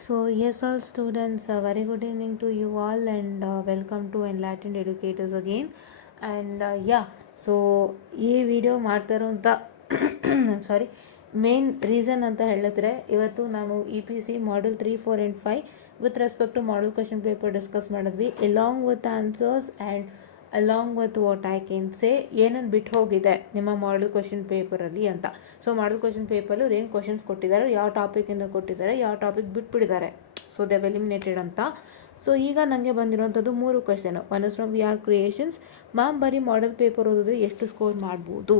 So, yes, all students, a very good evening to you all, and welcome to Enlightened Educators again. And so ಈ video ಮಾಡ್ತಾ ಇರೋಂಥ ಸಾರಿ main reason ಅಂತ ಹೇಳಿದ್ರೆ, ಇವತ್ತು ನಾನು EPC module 3, 4 and 5 with respect to model question paper discuss ಮಾಡಿದ್ವಿ, along with answers and along with what I can say, ಏನೇನು ಬಿಟ್ಟು ಹೋಗಿದೆ ನಿಮ್ಮ ಮಾಡಲ್ ಕ್ವೆಶನ್ ಪೇಪರಲ್ಲಿ ಅಂತ. ಸೊ ಮಾಡಲ್ ಕ್ವೆಶನ್ ಪೇಪರಲ್ಲಿ ಏನು ಕ್ವೆಶನ್ಸ್ ಕೊಟ್ಟಿದ್ದಾರೆ, ಯಾವ ಟಾಪಿಕಿಂದ ಕೊಟ್ಟಿದ್ದಾರೆ, ಯಾವ ಟಾಪಿಕ್ ಬಿಟ್ಬಿಟ್ಟಿದ್ದಾರೆ, ಸೊ ದೇ ಎಲಿಮಿನೇಟೆಡ್ ಅಂತ. ಸೊ ಈಗ ನನಗೆ ಬಂದಿರೋಂಥದ್ದು 3 question. One is from VR creations. Ma'am ಬರೀ ಮಾಡಲ್ ಪೇಪರ್ ಓದಿದ್ರೆ ಎಷ್ಟು ಸ್ಕೋರ್ ಮಾಡ್ಬೋದು?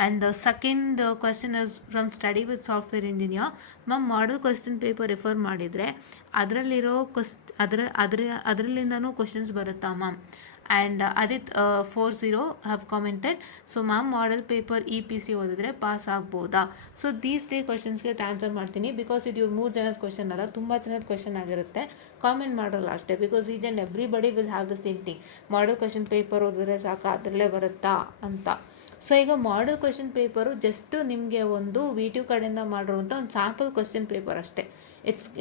And the second question is from study with software engineer. Ma'am model question paper refer ಮಾಡಿದರೆ ಅದರಲ್ಲಿರೋ ಅದರಲ್ಲಿಂದನೂ ಕ್ವೆಶನ್ಸ್ ಬರುತ್ತಾ ಮ್ಯಾಮ್? ಆ್ಯಂಡ್ ಅದಿತ್ 40 have commented, so ma'am model paper EPC ಓದಿದ್ರೆ ಪಾಸ್ ಆಗ್ಬೋದಾ? ಸೊ ದೀಸ್ 3 ಕ್ವೆಶನ್ಸ್ಗೆ ಆನ್ಸರ್ ಮಾಡ್ತೀನಿ, ಬಿಕಾಸ್ ಇದು 3 ಜನದ ಕ್ವೆಶನ್ ಅಲ್ಲ, ತುಂಬ ಜನದ ಕ್ವೆಶನ್ ಆಗಿರುತ್ತೆ. ಕಾಮೆಂಟ್ ಮಾಡೋಲ್ಲ ಅಷ್ಟೇ, because each and everybody will have the same thing. Model question paper ಓದಿದ್ರೆ ಸಾಕು, ಅದರಲ್ಲೇ ಬರುತ್ತಾ ಅಂತ. ಸೊ ಈಗ ಮಾಡಲ್ ಕ್ವೆಶನ್ ಪೇಪರು ಜಸ್ಟ್ ನಿಮಗೆ ಒಂದು VTU ಕಡೆಯಿಂದ ಮಾಡಿರುವಂಥ ಒಂದು ಸ್ಯಾಂಪಲ್ ಕ್ವೆಶನ್ ಪೇಪರ್ ಅಷ್ಟೇ.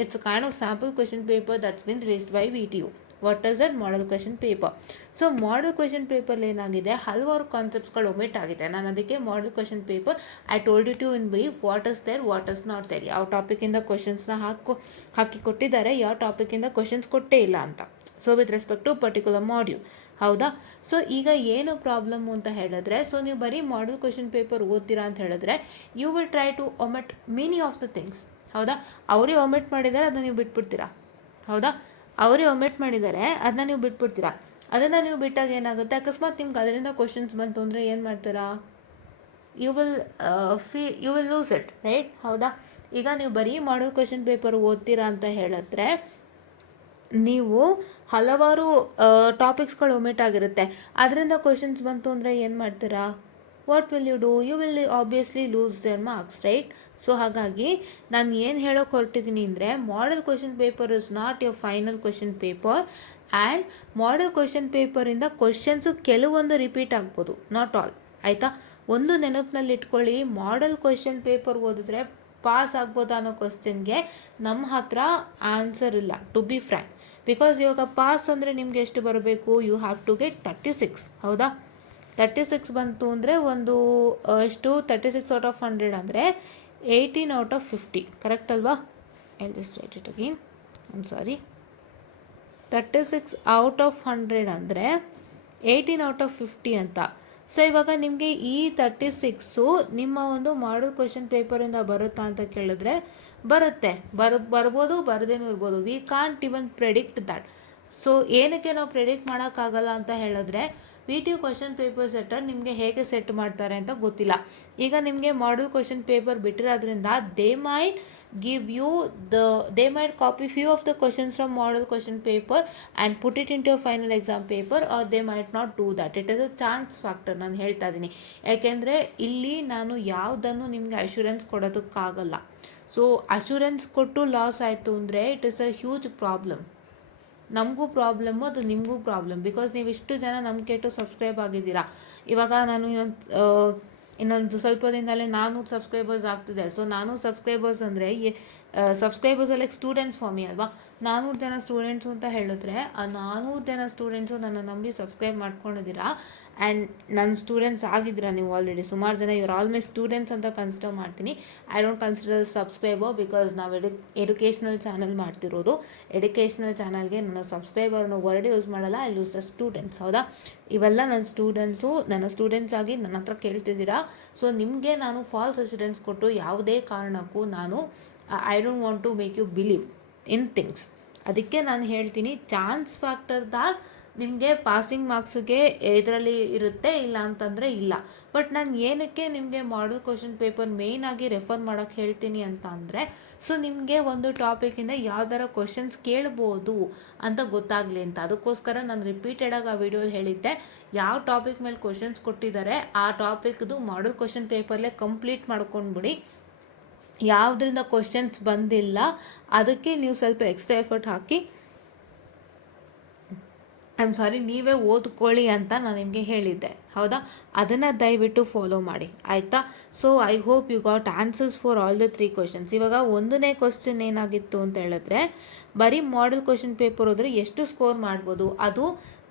It's kind of sample question paper that's been released by VTU. What is that model question paper? So model question paper ಏನಾಗಿದೆ, ಹಲವಾರು ಕಾನ್ಸೆಪ್ಟ್ಸ್ಗಳು ಒಮಿಟ್ ಆಗಿದೆ. ನಾನು ಅದಕ್ಕೆ model question paper I told you to in brief what is there, what is not there, ಯಾವ ಟಾಪಿಕಿಂದ ಕ್ವೆಶನ್ಸ್ನ ಹಾಕಿ ಕೊಟ್ಟಿದ್ದಾರೆ, ಯಾವ ಟಾಪಿಕಿಂದ ಕ್ವೆಶನ್ಸ್ ಕೊಟ್ಟೇ ಇಲ್ಲ ಅಂತ. So with respect to particular module, ಹೌದಾ? ಸೊ ಈಗ ಏನು ಪ್ರಾಬ್ಲಮ್ಮು ಅಂತ ಹೇಳಿದ್ರೆ, ಸೊ ನೀವು ಬರೀ ಮಾಡಲ್ ಕ್ವೆಶನ್ ಪೇಪರ್ ಓದ್ತೀರಾ ಅಂತ ಹೇಳಿದ್ರೆ you will try to omit many of the things, ಹೌದಾ? ಅವರೇ ಒಮಿಟ್ ಮಾಡಿದ್ದಾರೆ, ಅದನ್ನ ನೀವು ಬಿಟ್ಬಿಡ್ತೀರಾ, ಹೌದಾ? ಅವರೇ ಒಮಿಟ್ ಮಾಡಿದ್ದಾರೆ, ಅದನ್ನ ನೀವು ಬಿಟ್ಬಿಡ್ತೀರಾ. ಅದನ್ನು ನೀವು ಬಿಟ್ಟಾಗ ಏನಾಗುತ್ತೆ, ಅಕಸ್ಮಾತ್ ನಿಮ್ಗೆ ಅದರಿಂದ ಕ್ವಶನ್ಸ್ ಬಂತು ಅಂದರೆ ಏನು ಮಾಡ್ತೀರಾ? You will lose it, right? ಹೌದಾ? ಈಗ ನೀವು ಬರೀ ಮಾಡಲ್ ಕ್ವೆಶನ್ ಪೇಪರ್ ಓದ್ತೀರಾ ಅಂತ ಹೇಳಿದ್ರೆ ನೀವು ಹಲವಾರು ಟಾಪಿಕ್ಸ್ಗಳು ಒಮಿಟ್ ಆಗಿರುತ್ತೆ, ಅದರಿಂದ ಕ್ವೆಶನ್ಸ್ ಬಂತು ಅಂದರೆ ಏನು ಮಾಡ್ತೀರಾ? What will you do? You will obviously lose their marks, right? So ಹಾಗಾಗಿ ನಾನು ಏನು ಹೇಳೋಕೆ ಹೊರಟಿದ್ದೀನಿ ಅಂದರೆ, model question paper is not your final question paper. And model question ಪೇಪರಿಂದ ಕ್ವೆಶನ್ಸು ಕೆಲವೊಂದು ರಿಪೀಟ್ ಆಗ್ಬೋದು, ನಾಟ್ ಆಲ್, ಆಯಿತಾ? ಒಂದು ನೆನಪಿನಲ್ಲಿ ಇಟ್ಕೊಳ್ಳಿ, ಮಾಡಲ್ ಕ್ವೆಶನ್ ಪೇಪರ್ ಓದಿದ್ರೆ ಪಾಸ್ ಆಗ್ಬೋದಾ ಅನ್ನೋ ಕ್ವಶನ್ಗೆ ನಮ್ಮ ಹತ್ರ ಆನ್ಸರ್ ಇಲ್ಲ, ಟು ಬಿ ಫ್ರ್ಯಾಂಕ್. ಬಿಕಾಸ್ ಇವಾಗ ಪಾಸ್ ಅಂದರೆ ನಿಮಗೆ ಎಷ್ಟು ಬರಬೇಕು? ಯು ಹ್ಯಾವ್ ಟು ಗೆಟ್ 36, ಹೌದಾ? 36 ಬಂತು ಅಂದರೆ ಒಂದು ಎಷ್ಟು, 36 ಔಟ್ ಆಫ್ 100 ಅಂದರೆ 18 ಔಟ್ ಆಫ್ 50, ಕರೆಕ್ಟ್ ಅಲ್ವಾ? I just right it again, I am sorry. 36 out of 100 ಅಂದರೆ 18 ಔಟ್ ಆಫ್ 50 ಅಂತ. ಸೊ ಇವಾಗ ನಿಮಗೆ ಈ 36 ನಿಮ್ಮ ಒಂದು ಮಾಡಲ್ ಕ್ವೆಶನ್ ಪೇಪರಿಂದ ಬರುತ್ತಾ ಅಂತ ಕೇಳಿದ್ರೆ ಬರುತ್ತೆ, ಬರ್ಬೋದು, ಬರದೇನೂ ಇರ್ಬೋದು. We can't even predict that. So ಏನಕ್ಕೆ ನಾವು ಪ್ರೆಡಿಕ್ಟ್ ಮಾಡೋಕ್ಕಾಗಲ್ಲ ಅಂತ ಹೇಳಿದ್ರೆ, VTU ಕ್ವೆಶನ್ ಪೇಪರ್ ಸೆಟ್ಟರ್ ನಿಮಗೆ ಹೇಗೆ ಸೆಟ್ ಮಾಡ್ತಾರೆ ಅಂತ ಗೊತ್ತಿಲ್ಲ. ಈಗ ನಿಮಗೆ ಮಾಡಲ್ ಕ್ವೆಶನ್ ಪೇಪರ್ ಬಿಟ್ಟಿರೋದ್ರಿಂದ they might copy few of the questions from model question paper and put it into final exam paper, or they might not do that. It is a chance factor, ನಾನು ಹೇಳ್ತಾ ಇದ್ದೀನಿ. ಯಾಕೆಂದರೆ ಇಲ್ಲಿ ನಾನು ಯಾವುದನ್ನು ನಿಮಗೆ assurance ಕೊಡೋದಕ್ಕಾಗಲ್ಲ. So assurance ಕೊಟ್ಟು ಲಾಸ್ ಆಯಿತು ಅಂದರೆ it is a huge problem. ನಮಗೂ ಪ್ರಾಬ್ಲಮ್ಮು, ಅದು ನಿಮಗೂ ಪ್ರಾಬ್ಲಮ್. ಬಿಕಾಸ್ ನೀವು ಇಷ್ಟು ಜನ ನಂಬಿಕೆ ಇಟ್ಟು ಸಬ್ಸ್ಕ್ರೈಬ್ ಆಗಿದ್ದೀರಾ. ಇವಾಗ ನಾನು ಇನ್ನೊಂದು ಸ್ವಲ್ಪ ದಿನದಲ್ಲೇ 400 ಸಬ್ಸ್ಕ್ರೈಬರ್ಸ್ ಆಗ್ತಿದೆ. ಸೊ 400 ಸಬ್ಸ್ಕ್ರೈಬರ್ಸ್ ಅಂದರೆ subscribers like students for me ಅಲ್ವಾ? 400 ಜನ ಸ್ಟೂಡೆಂಟ್ಸು ಅಂತ ಹೇಳಿದ್ರೆ ಆ 400 ಜನ ಸ್ಟೂಡೆಂಟ್ಸು ನನ್ನ ನಂಬಿ ಸಬ್ಸ್ಕ್ರೈಬ್ ಮಾಡ್ಕೊಂಡಿದ್ದೀರಾ. ಆ್ಯಂಡ್ ನನ್ನ ಸ್ಟೂಡೆಂಟ್ಸ್ ಆಗಿದ್ದೀರಾ ನೀವು ಆಲ್ರೆಡಿ. ಸುಮಾರು ಜನ ಇವ್ರು ಆಲ್ ಮೈ ಸ್ಟೂಡೆಂಟ್ಸ್ ಅಂತ ಕನ್ಸಿಡರ್ ಮಾಡ್ತೀನಿ. I don't consider subscriber, because ನಾವು ಎಜುಕೇಷ್ನಲ್ ಚಾನಲ್ ಮಾಡ್ತಿರೋದು. ಎಜುಕೇಷ್ನಲ್ ಚಾನಲ್ಗೆ ನನ್ನ ಸಬ್ಸ್ಕ್ರೈಬರ್ನ ವರ್ಡ್ ಯೂಸ್ ಮಾಡಲ್ಲ, ಐ ಯೂಸ್ ದ ಸ್ಟೂಡೆಂಟ್ಸ್, ಹೌದಾ? ಇವೆಲ್ಲ ನನ್ನ ಸ್ಟೂಡೆಂಟ್ಸು, ನನ್ನ ಸ್ಟೂಡೆಂಟ್ಸ್ ಆಗಿ ನನ್ನ ಹತ್ರ ಕೇಳ್ತಿದ್ದೀರಾ. ಸೊ ನಿಮಗೆ ನಾನು ಫಾಲ್ಸ್ ಅಶ್ಯೂರೆನ್ಸ್ ಕೊಟ್ಟು ಯಾವುದೇ ಕಾರಣಕ್ಕೂ ನಾನು I don't want to make you believe in things. ಅದಕ್ಕೆ ನಾನು ಹೇಳ್ತೀನಿ, ಚಾನ್ಸ್ ಫ್ಯಾಕ್ಟರ್ ದಾಟ್ ನಿಮಗೆ ಪಾಸಿಂಗ್ ಮಾರ್ಕ್ಸಿಗೆ ಇದರಲ್ಲಿ ಇರುತ್ತೆ, ಇಲ್ಲ ಅಂತಂದರೆ ಇಲ್ಲ. ಬಟ್ ನಾನು ಏನಕ್ಕೆ ನಿಮಗೆ ಮಾಡಲ್ ಕ್ವೆಶನ್ ಪೇಪರ್ ಮೇಯ್ನಾಗಿ ರೆಫರ್ ಮಾಡೋಕ್ಕೆ ಹೇಳ್ತೀನಿ ಅಂತ ಅಂದರೆ, ಸೊ ನಿಮಗೆ ಒಂದು ಟಾಪಿಕಿಂದ ಯಾವ್ದಾರ ಕ್ವೆಶನ್ಸ್ ಕೇಳ್ಬೋದು ಅಂತ ಗೊತ್ತಾಗಲಿ ಅಂತ. ಅದಕ್ಕೋಸ್ಕರ ನಾನು ರಿಪೀಟೆಡಾಗಿ ಆ ವಿಡಿಯೋಲಿ ಹೇಳಿದ್ದೆ, ಯಾವ ಟಾಪಿಕ್ ಮೇಲೆ ಕ್ವೆಶನ್ಸ್ ಕೊಟ್ಟಿದ್ದಾರೆ ಆ ಟಾಪಿಕ್ದು ಮಾಡಲ್ ಕ್ವೆಶನ್ ಪೇಪರ್ಲೇ ಕಂಪ್ಲೀಟ್ ಮಾಡ್ಕೊಂಡ್ಬಿಡಿ. ಯಾವುದರಿಂದ ಕ್ವೆಶನ್ಸ್ ಬಂದಿಲ್ಲ ಅದಕ್ಕೆ ನೀವು ಸ್ವಲ್ಪ ಎಕ್ಸ್ಟ್ರಾ ಎಫರ್ಟ್ ಹಾಕಿ ನೀವೇ ಓದ್ಕೊಳ್ಳಿ ಅಂತ ನಾನು ನಿಮಗೆ ಹೇಳಿದ್ದೆ, ಹೌದಾ? ಅದನ್ನು ದಯವಿಟ್ಟು ಫಾಲೋ ಮಾಡಿ, ಆಯಿತಾ? So I hope you got answers for all the 3 questions. ಇವಾಗ ಒಂದನೇ ಕ್ವಶನ್ ಏನಾಗಿತ್ತು ಅಂತ ಹೇಳಿದ್ರೆ, ಬರೀ ಮಾಡೆಲ್ ಕ್ವಶನ್ ಪೇಪರ್ ಹೋದರೆ ಎಷ್ಟು ಸ್ಕೋರ್ ಮಾಡ್ಬೋದು, ಅದು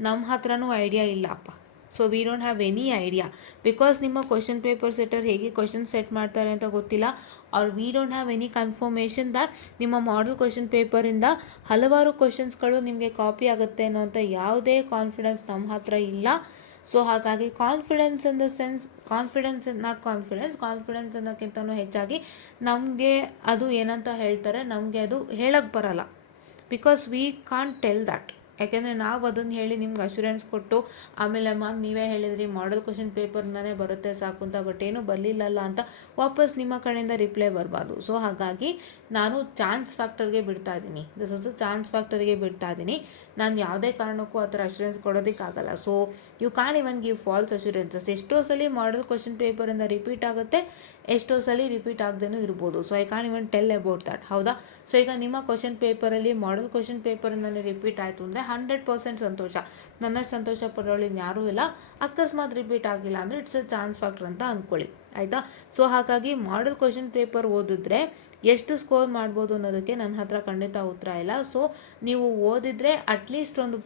ನಮ್ಮ ಹತ್ರನೂ ಐಡಿಯಾ ಇಲ್ಲಪ್ಪ. So we don't have any idea, because ನಿಮ್ಮ ಕ್ವಶನ್ ಪೇಪರ್ ಸೆಟ್ಟರ್ ಹೇಗೆ ಕ್ವಶನ್ ಸೆಟ್ ಮಾಡ್ತಾರೆ ಅಂತ ಗೊತ್ತಿಲ್ಲ. Or we don't have any confirmation that ನಿಮ್ಮ ಮಾಡೆಲ್ ಕ್ವಶನ್ ಪೇಪರಿಂದ ಹಲವಾರು ಕ್ವಶನ್ಸ್ಗಳು ನಿಮಗೆ ಕಾಪಿ ಆಗುತ್ತೆ ಅನ್ನೋಂಥ ಯಾವುದೇ ಕಾನ್ಫಿಡೆನ್ಸ್ ನಮ್ಮ ಹತ್ರ ಇಲ್ಲ. ಸೊ ಹಾಗಾಗಿ confidence in the sense, confidence ಅನ್ನೋಕ್ಕಿಂತನೂ ಹೆಚ್ಚಾಗಿ ನಮಗೆ ಅದು ಏನಂತ ಹೇಳ್ತಾರೆ, ನಮಗೆ ಅದು ಹೇಳಕ್ಕೆ ಬರಲ್ಲ. Because we can't tell that. ಯಾಕೆಂದರೆ ನಾವು ಅದನ್ನು ಹೇಳಿ ನಿಮ್ಗೆ ಅಶ್ಯೂರೆನ್ಸ್ ಕೊಟ್ಟು ಆಮೇಲೆ ಮ್ಯಾಮ್ ನೀವೇ ಹೇಳಿದ್ರಿ ಮಾಡೆಲ್ ಕ್ವಶನ್ ಪೇಪರ್ನೇ ಬರುತ್ತೆ ಸಾಕು ಅಂತ, ಬಟ್ ಏನೂ ಬರಲಿಲ್ಲಲ್ಲ ಅಂತ ವಾಪಸ್ ನಿಮ್ಮ ಕಡೆಯಿಂದ ರಿಪ್ಲೈ ಬರಬಾರ್ದು. ಸೊ ಹಾಗಾಗಿ ನಾನು ಚಾನ್ಸ್ ಫ್ಯಾಕ್ಟರ್ಗೆ ಬಿಡ್ತಾ ಇದ್ದೀನಿ, ದಿಸ್ ಇಸ್ ದ ಚಾನ್ಸ್ ಫ್ಯಾಕ್ಟರ್ಗೆ ಬಿಡ್ತಾ ಇದ್ದೀನಿ. ನಾನು ಯಾವುದೇ ಕಾರಣಕ್ಕೂ ಆ ಥರ ಅಶ್ಯೂರೆನ್ಸ್ ಕೊಡೋದಕ್ಕಾಗಲ್ಲ. So you can even give false assurances. ಎಷ್ಟೋ ಸಲ ಮಾಡೆಲ್ ಕ್ವಶನ್ ಪೇಪರಿಂದ ರಿಪೀಟ್ ಆಗುತ್ತೆ, ಎಷ್ಟೋ ಸಲ ರಿಪೀಟ್ ಆಗದೇನೂ ಇರ್ಬೋದು. So I can even tell about that, ಹೌದಾ? ಸೊ ಈಗ ನಿಮ್ಮ ಕ್ವಶನ್ ಪೇಪರಲ್ಲಿ ಮಾಡೆಲ್ ಕ್ವಶನ್ ಪೇಪರಿಂದನೇ ರಿಪೀಟ್ ಆಯಿತು ಅಂದರೆ 100% ಸಂತೋಷ. ನನ್ನ ಸಂತೋಷ ಪಡೋಳು ಯಾರೂ ಇಲ್ಲ. ಅಕಸ್ಮಾತ್ ರಿಪೀಟ್ ಆಗಿಲ್ಲ ಅಂದರೆ ಇಟ್ಸ್ ಅ ಚಾನ್ಸ್ ಫ್ಯಾಕ್ಟರ್ ಅಂತ ಅಂದ್ಕೊಳ್ಳಿ, ಆಯಿತಾ? ಸೊ ಹಾಗಾಗಿ ಮಾಡೆಲ್ ಕ್ವಶನ್ ಪೇಪರ್ ಓದಿದ್ರೆ ಎಷ್ಟು ಸ್ಕೋರ್ ಮಾಡ್ಬೋದು ಅನ್ನೋದಕ್ಕೆ ನನ್ನ ಹತ್ರ ಖಂಡಿತ ಉತ್ತರ ಇಲ್ಲ. ಸೊ ನೀವು ಓದಿದರೆ ಅಟ್ಲೀಸ್ಟ್ ಒಂದು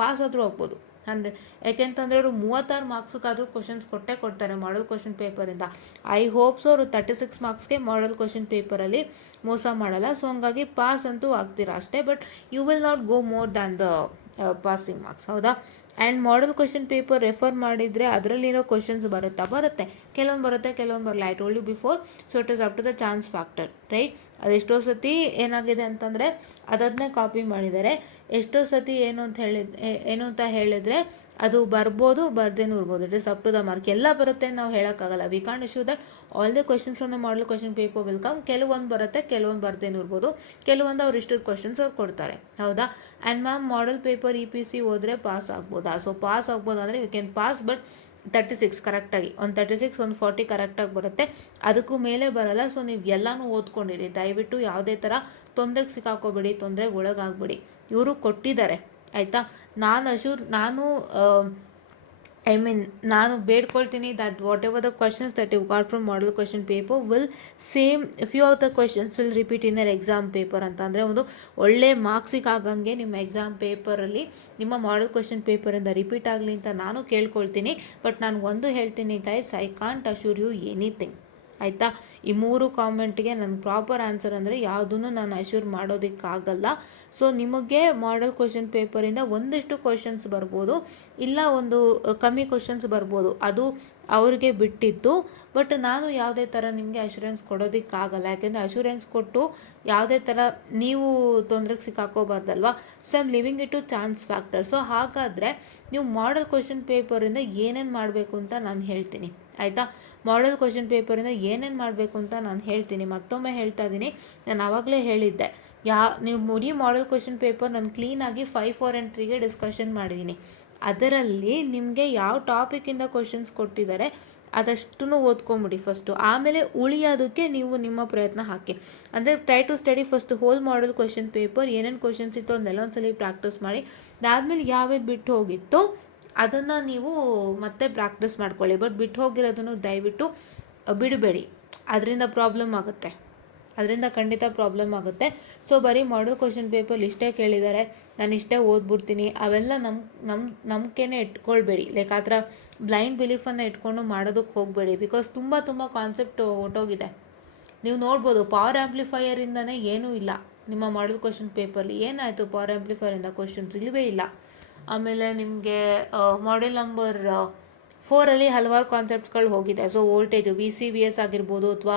ಪಾಸ್ ಆದರೂ ಹೋಗ್ಬೋದು 100. ಯಾಕೆಂತಂದರೆ ಅವರು 36 ಮಾರ್ಕ್ಸ್ಗಾದರೂ ಕ್ವಶನ್ಸ್ ಕೊಡ್ತಾರೆ ಮಾಡೆಲ್ ಕ್ವಶನ್ ಪೇಪರಿಂದ. ಐ ಹೋಪ್ ಸೊ ಅವರು 36 ಮಾರ್ಕ್ಸ್ಗೆ ಮಾಡೆಲ್ ಕ್ವಶನ್ ಪೇಪರಲ್ಲಿ ಮೋಸ ಮಾಡಲ್ಲ. ಸೊ ಹಂಗಾಗಿ ಪಾಸ್ ಅಂತೂ ಆಗ್ತೀರಾ ಅಷ್ಟೇ, but you will not go more than the passing marks, ಹೌದಾ? And model question paper refer ಮಾಡಿದರೆ ಅದರಲ್ಲಿರೋ ಕ್ವಶನ್ಸ್ ಬರುತ್ತೆ, ಕೆಲವೊಂದು ಬರುತ್ತೆ, ಕೆಲವೊಂದು ಬರಲ್ಲ. I told you before. So it is up to the chance factor, right? ಅದೆಷ್ಟೋ ಸತಿ ಏನಾಗಿದೆ ಅಂತಂದರೆ ಅದನ್ನೇ ಕಾಪಿ ಮಾಡಿದ್ದಾರೆ. ಎಷ್ಟೋ ಸತಿ ಏನು ಅಂತ ಹೇಳಿದರೆ ಅದು ಬರ್ಬೋದು, ಬರ್ದೇನೂ ಇರ್ಬೋದು. It is up to the mark. ಎಲ್ಲ ಬರುತ್ತೆ ನಾವು ಹೇಳೋಕ್ಕಾಗಲ್ಲ. We can't issue that all the questions from the model question paper will come. ಕೆಲವೊಂದು ಬರುತ್ತೆ, ಕೆಲವೊಂದು ಬರ್ದೇನೂ ಇರ್ಬೋದು, ಕೆಲವೊಂದು ಅವ್ರು ಇಷ್ಟು ಕ್ವಶನ್ಸ್ ಅವ್ರು ಕೊಡ್ತಾರೆ, ಹೌದಾ? And ma'am model paper EPC ಓದಿದ್ರೆ ಪಾಸ್ ಆಗ್ಬೋದಾ? ಸೊ ಪಾಸ್ ಆಗ್ಬೋದು ಅಂದರೆ ಯು ಕ್ಯಾನ್ ಪಾಸ್, ಬಟ್ 36 ಕರೆಕ್ಟಾಗಿ, ಒಂದು 36 ಒಂದು 40 ಕರೆಕ್ಟಾಗಿ ಬರುತ್ತೆ, ಅದಕ್ಕೂ ಮೇಲೆ ಬರಲ್ಲ. ಸೊ ನೀವು ಎಲ್ಲನೂ ಓದ್ಕೊಂಡಿರಿ, ದಯವಿಟ್ಟು ಯಾವುದೇ ಥರ ತೊಂದರೆಗೆ ಸಿಕ್ಕಾಕೋಬೇಡಿ, ತೊಂದರೆಗೆ ಒಳಗಾಗಬೇಡಿ. ಇವರು ಕೊಟ್ಟಿದ್ದಾರೆ, ಆಯಿತಾ? ನಾನು ಬೇಡ್ಕೊಳ್ತೀನಿ that whatever the questions that you got from model question paper will same few of the questions will repeat in your exam paper ಅಂತ. ಅಂದರೆ ಒಂದು ಒಳ್ಳೆ ಮಾರ್ಕ್ಸಿಗೆ ಆಗಂಗೆ ನಿಮ್ಮ ಎಕ್ಸಾಮ್ ಪೇಪರಲ್ಲಿ ನಿಮ್ಮ ಮಾಡೆಲ್ ಕ್ವಶನ್ ಪೇಪರಿಂದ ರಿಪೀಟ್ ಆಗಲಿ ಅಂತ ನಾನು ಕೇಳ್ಕೊಳ್ತೀನಿ. ಬಟ್ ನಾನು ಒಂದು ಹೇಳ್ತೀನಿ guys, I can't assure you anything, ಆಯಿತಾ? ಈ 3 ಕಾಮೆಂಟ್ಗೆ ನನ್ನ ಪ್ರಾಪರ್ ಆನ್ಸರ್ ಅಂದರೆ ಯಾವುದನ್ನು ನಾನು ಅಶ್ಯೂರ್ ಮಾಡೋದಕ್ಕಾಗಲ್ಲ. ಸೊ ನಿಮಗೆ ಮಾಡೆಲ್ ಕ್ವಶನ್ ಪೇಪರಿಂದ ಒಂದಿಷ್ಟು ಕ್ವಶನ್ಸ್ ಬರ್ಬೋದು, ಇಲ್ಲ ಒಂದು ಕಮ್ಮಿ ಕ್ವಶನ್ಸ್ ಬರ್ಬೋದು, ಅದು ಅವ್ರಿಗೆ ಬಿಟ್ಟಿದ್ದು. ಬಟ್ ನಾನು ಯಾವುದೇ ಥರ ನಿಮಗೆ ಅಶ್ಯೂರೆನ್ಸ್ ಕೊಡೋದಕ್ಕಾಗಲ್ಲ. ಯಾಕೆಂದರೆ ಅಶ್ಯೂರೆನ್ಸ್ ಕೊಟ್ಟು ಯಾವುದೇ ಥರ ನೀವು ತೊಂದರೆಗೆ ಸಿಕ್ಕಾಕೋಬಾರ್ದಲ್ವ. So I am leaving it to chance factor. So ಹಾಗಾದರೆ ನೀವು ಮಾಡೆಲ್ ಕ್ವಶನ್ ಪೇಪರಿಂದ ಏನೇನು ಮಾಡಬೇಕು ಅಂತ ನಾನು ಹೇಳ್ತೀನಿ, ಆಯಿತಾ? ಮಾಡೆಲ್ ಕ್ವಶನ್ ಪೇಪರಿಂದ ಏನೇನು ಮಾಡಬೇಕು ಅಂತ ನಾನು ಹೇಳ್ತೀನಿ. ಮತ್ತೊಮ್ಮೆ ಹೇಳ್ತಾ ಇದ್ದೀನಿ, ನಾನು ಆವಾಗಲೇ ಹೇಳಿದ್ದೆ, ನೀವು ಮುಡಿ ಮಾಡೆಲ್ ಕ್ವಶನ್ ಪೇಪರ್ ನಾನು ಕ್ಲೀನಾಗಿ 5, 4 and 3ಗೆ ಡಿಸ್ಕಷನ್ ಮಾಡಿದ್ದೀನಿ. ಅದರಲ್ಲಿ ನಿಮಗೆ ಯಾವ ಟಾಪಿಕಿಂದ ಕ್ವಶನ್ಸ್ ಕೊಟ್ಟಿದ್ದಾರೆ ಅದಷ್ಟು ಓದ್ಕೊಂಬಿಡಿ ಫಸ್ಟು. ಆಮೇಲೆ ಉಳಿಯೋದಕ್ಕೆ ನೀವು ನಿಮ್ಮ ಪ್ರಯತ್ನ ಹಾಕಿ. ಅಂದರೆ try to study first whole model question paper, ಏನೇನು ಕ್ವಶನ್ಸ್ ಇತ್ತು ಅದನ್ನೆಲ್ಲ ಒಂದ್ಸಲ ಪ್ರಾಕ್ಟೀಸ್ ಮಾಡಿ. ಅದಾದಮೇಲೆ ಯಾವ್ಯಾವ್ದು ಬಿಟ್ಟು ಹೋಗಿತ್ತು ಅದನ್ನು ನೀವು ಮತ್ತೆ ಪ್ರಾಕ್ಟೀಸ್ ಮಾಡ್ಕೊಳ್ಳಿ. ಬಟ್ ಬಿಟ್ಟು ಹೋಗಿರೋದನ್ನು ದಯವಿಟ್ಟು ಬಿಡಬೇಡಿ, ಅದರಿಂದ ಖಂಡಿತ ಪ್ರಾಬ್ಲಮ್ ಆಗುತ್ತೆ. ಸೊ ಬರೀ ಮಾಡೆಲ್ ಕ್ವಶನ್ ಪೇಪರ್ ಇಷ್ಟೇ ಕೇಳಿದ್ದಾರೆ, ನಾನು ಇಷ್ಟೇ ಓದ್ಬಿಡ್ತೀನಿ, ಅವೆಲ್ಲ ನಂಬಿಕೆನೇ ಇಟ್ಕೊಳ್ಬೇಡಿ. ಲೈಕ್ ಆ ಥರ ಬ್ಲೈಂಡ್ ಬಿಲೀಫನ್ನು ಇಟ್ಕೊಂಡು ಮಾಡೋದಕ್ಕೆ ಹೋಗಬೇಡಿ. ಬಿಕಾಸ್ ತುಂಬ ಕಾನ್ಸೆಪ್ಟ್ ಹೊಟ್ಟೋಗಿದೆ. ನೀವು ನೋಡ್ಬೋದು, ಪವರ್ ಆ್ಯಂಪ್ಲಿಫೈಯರಿಂದನೇ ಏನೂ ಇಲ್ಲ ನಿಮ್ಮ ಮಾಡೆಲ್ ಕ್ವಶನ್ ಪೇಪರ್ಲಿ. ಏನಾಯಿತು ಪವರ್ ಆ್ಯಂಪ್ಲಿಫೈಯರಿಂದ ಕ್ವಶನ್ಸ್ ಇಲ್ಲವೇ ಇಲ್ಲ. ಆಮೇಲೆ ನಿಮಗೆ ಮಾಡೆಲ್ ನಂಬರ್ 4ಅಲ್ಲಿ ಹಲವಾರು ಕಾನ್ಸೆಪ್ಟ್ಸ್ಗಳು ಹೋಗಿದೆ. ಸೊ ವೋಲ್ಟೇಜು VCVS ಆಗಿರ್ಬೋದು ಅಥವಾ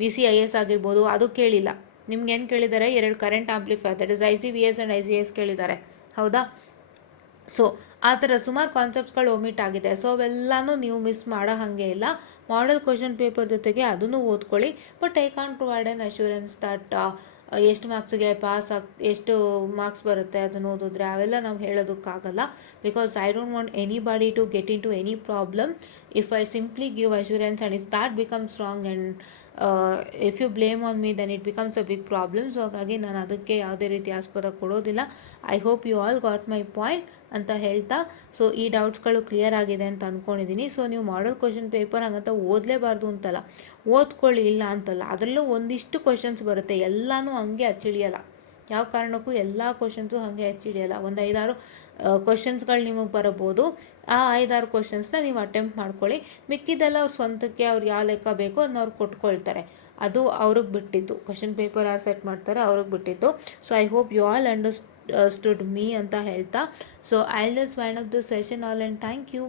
VCIS ಆಗಿರ್ಬೋದು, ಅದು ಕೇಳಿಲ್ಲ. ನಿಮ್ಗೆ ಏನು ಕೇಳಿದ್ದಾರೆ, 2 current amplifier, that is ICVS and ICIS ಕೇಳಿದ್ದಾರೆ, ಹೌದಾ? ಸೊ ಆ ಥರ ಸುಮಾರು ಕಾನ್ಸೆಪ್ಟ್ಸ್ಗಳು ಒಮಿಟ್ ಆಗಿದೆ. ಸೊ ಅವೆಲ್ಲನೂ ನೀವು ಮಿಸ್ ಮಾಡೋ ಹಾಗೆ ಇಲ್ಲ. ಮಾಡೆಲ್ ಕ್ವಶನ್ ಪೇಪರ್ ಜೊತೆಗೆ ಅದನ್ನು ಓದ್ಕೊಳ್ಳಿ. But I can't provide N assurance that ಎಷ್ಟು ಮಾರ್ಕ್ಸಿಗೆ ಎಷ್ಟು ಮಾರ್ಕ್ಸ್ ಬರುತ್ತೆ ಅದನ್ನು ಓದಿದ್ರೆ, ಅವೆಲ್ಲ ನಾವು ಹೇಳೋದಕ್ಕಾಗಲ್ಲ. Because I don't want anybody to get in to any problem. if I simply give assurance and if that becomes wrong and if you blame on me then it becomes a big problem. So ಹಾಗಾಗಿ ನಾನು ಅದಕ್ಕೆ ಯಾವುದೇ ರೀತಿ ಆಸ್ಪದ ಕೊಡೋದಿಲ್ಲ. I hope you all got my point ಅಂತ ಹೇಳ್ತಾ, so ಈ ಡೌಟ್ಸ್ಗಳು ಕ್ಲಿಯರ್ ಆಗಿದೆ ಅಂತ ಅಂದ್ಕೊಂಡಿದ್ದೀನಿ. ಸೊ ನೀವು ಮಾಡಲ್ ಕ್ವಶನ್ ಪೇಪರ್ ಹಾಗಂತ ಓದಲೇಬಾರ್ದು ಅಂತಲ್ಲ, ಓದ್ಕೊಳ್ಳಿ ಇಲ್ಲ ಅಂತಲ್ಲ, ಅದರಲ್ಲೂ ಒಂದಿಷ್ಟು ಕ್ವಶನ್ಸ್ ಬರುತ್ತೆ, ಎಲ್ಲನೂ ಹಂಗೆ ಅಚ್ಚಿಳಿಯಲ್ಲ, ಯಾವ ಕಾರಣಕ್ಕೂ ಎಲ್ಲ ಕ್ವಶನ್ಸು ಹಾಗೆ ಹೆಚ್ಚಿಡಿಯಲ್ಲ. ಒಂದು 5-6 ಕ್ವಶನ್ಸ್ಗಳು ನಿಮಗೆ ಬರಬೋದು, ಆ 5-6 ಕ್ವಶನ್ಸ್ನ ನೀವು ಅಟೆಂಪ್ಟ್ ಮಾಡ್ಕೊಳ್ಳಿ. ಮಿಕ್ಕಿದ್ದೆಲ್ಲ ಅವ್ರ ಸ್ವಂತಕ್ಕೆ ಅವ್ರು ಯಾವ ಲೆಕ್ಕ ಬೇಕೋ ಅದನ್ನ ಅವ್ರು ಕೊಟ್ಕೊಳ್ತಾರೆ, ಅದು ಅವ್ರಿಗೆ ಬಿಟ್ಟಿದ್ದು. ಕ್ವಶನ್ ಪೇಪರ್ ಯಾರು ಸೆಟ್ ಮಾಡ್ತಾರೆ ಅವ್ರಿಗೆ ಬಿಟ್ಟಿದ್ದು. So I hope you all understood me ಅಂತ ಹೇಳ್ತಾ, so I will just wind up this session all and thank you.